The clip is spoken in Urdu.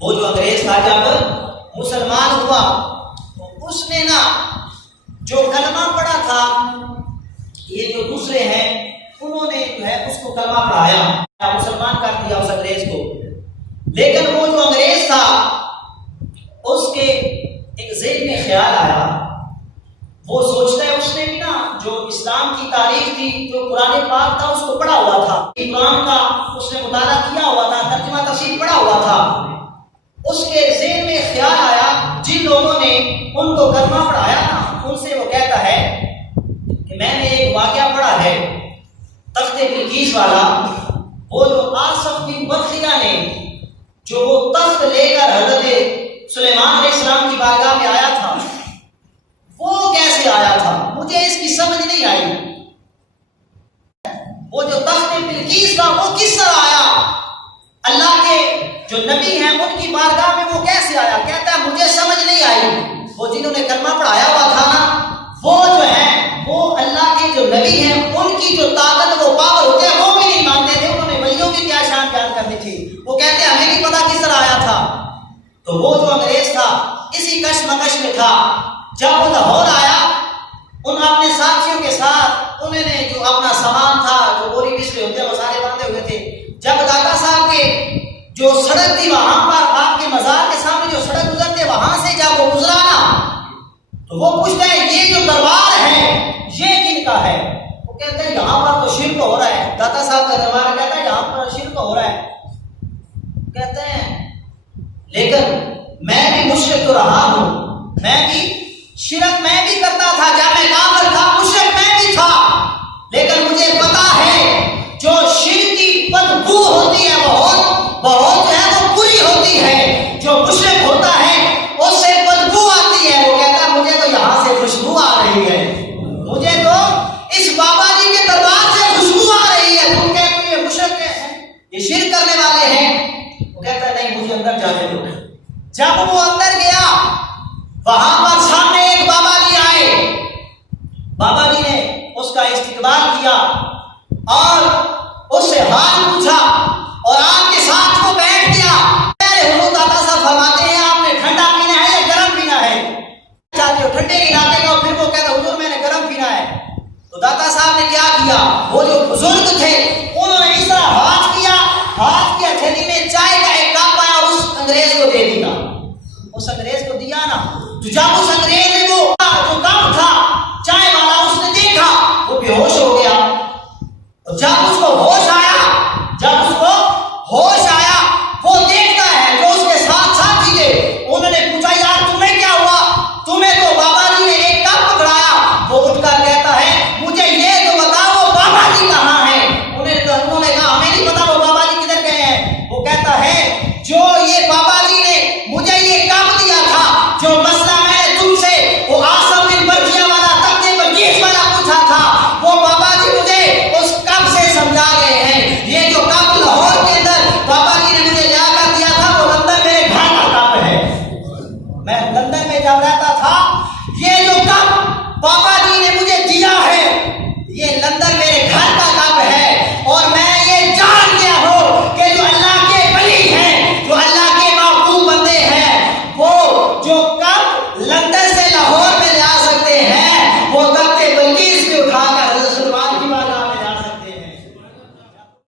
وہ جو انگریز تھا جب مسلمان ہوا تو اس نے نا جو کلمہ پڑھا تھا، یہ جو دوسرے ہیں انہوں نے جو ہے اس کو کلمہ پڑھایا، مسلمان کر دیا اس انگریز کو. لیکن وہ جو انگریز تھا اس کے ایک ذہن میں خیال آیا، وہ سوچتا ہے اس نے بھی نا جو اسلام کی تاریخ تھی، جو قرآن پاک تھا اس کو پڑھا ہوا تھا، قرآن کا اس نے مطالعہ کیا ہوا تھا، ترجمہ تفسیر پڑھا ہوا تھا. اس کے ذہن میں خیال آیا جن لوگوں نے ان کو کلمہ پڑھایا نا ان سے وہ کہتا ہے کہ میں نے ایک واقعہ پڑھا ہے تخت بلقیس والا. وہ جو آصف بن برخیہ نے جو وہ تخت لے کر حضرت سلیمان علیہ السلام کی بارگاہ میں آیا تھا، وہ کیسے آیا تھا مجھے اس کی سمجھ نہیں آئی. وہ جو تخت بلقیس تھا وہ کس طرح آیا؟ اللہ کے جو نبی ہیں ان کی بارگاہ میں وہ کیسے آیا؟ کہتا ہے مجھے سمجھ نہیں آئی. وہ جنہوں نے کلمہ پڑھایا ہوا تھا نا وہ جو ہیں وہ اللہ کے جو نبی ہیں ان کی جو طاقت وہ پاور ہوتے ہیں وہ بھی نہیں مانتے تھے. انہوں نے ولیوں کی کیا شان بیان کرنی تھی. وہ کہتے ہیں ہمیں نہیں پتا کس طرح آیا تھا. تو وہ جو انگریز تھا اسی کشمکش میں تھا. جب وہ لاہور آیا ان اپنے ساتھیوں کے ساتھ انہوں نے جو اپنا سامان تھا جو بوری بسلے ہوتے ہیں وہ سارے باندھے ہوئے تھے. جب داتا صاحب کے جو سڑک تھی وہاں پر آپ کے مزار کے سامنے جو سڑک گزرتے وہاں سے جب وہ گزرا نا تو وہ پوچھتا ہے یہ جو دربار ہے یہ کن کا ہے؟ وہ کہتے ہیں یہاں پر تو شرک ہو رہا ہے. داتا صاحب کا دربار کہتا ہے یہاں پر شرک ہو رہا ہے. کہتے ہیں لیکن میں بھی مشرک تو رہا ہوں، میں بھی شرک میں بھی کرتا تھا، جب میں کافر تھا مشرک میں بھی تھا، لیکن مجھے پتا ہے جو شرک کی بدبو ہوتی ہے بہت جو ہے وہ بری ہوتی ہے. جو مشرک ہوتا ہے اس سے بدبو آتی ہے. وہ کہتا ہے مجھے تو یہاں سے خوشبو آ رہی ہے، مجھے تو اس بابا جی کے دربار سے خوشبو آ رہی ہے. تم کہتے ہو یہ مشرک ہیں، یہ شرک کرنے والے ہیں. وہ کہتا ہے نہیں مجھے اندر جانے دو. جب وہ اندر گیا وہاں پر سامنے ایک بابا جی آئے. بابا جی نے اس کا استقبال کیا اور اس سے حال پوچھا اور آپ کے ساتھ وہ بیٹھ گیا. حضور داتا صاحب فرماتے ہیں آپ نے ٹھنڈا پینا ہے یا گرم پینا ہے؟ چاہتے ہو ٹھنڈے علاقے کا؟ پھر وہ کہتا حضور میں نے گرم پینا ہے. تو داتا صاحب نے کیا کیا؟ وہ جو بزرگ تھے انہوں نے اس طرح ہاتھ کیا تھیلی میں چائے کا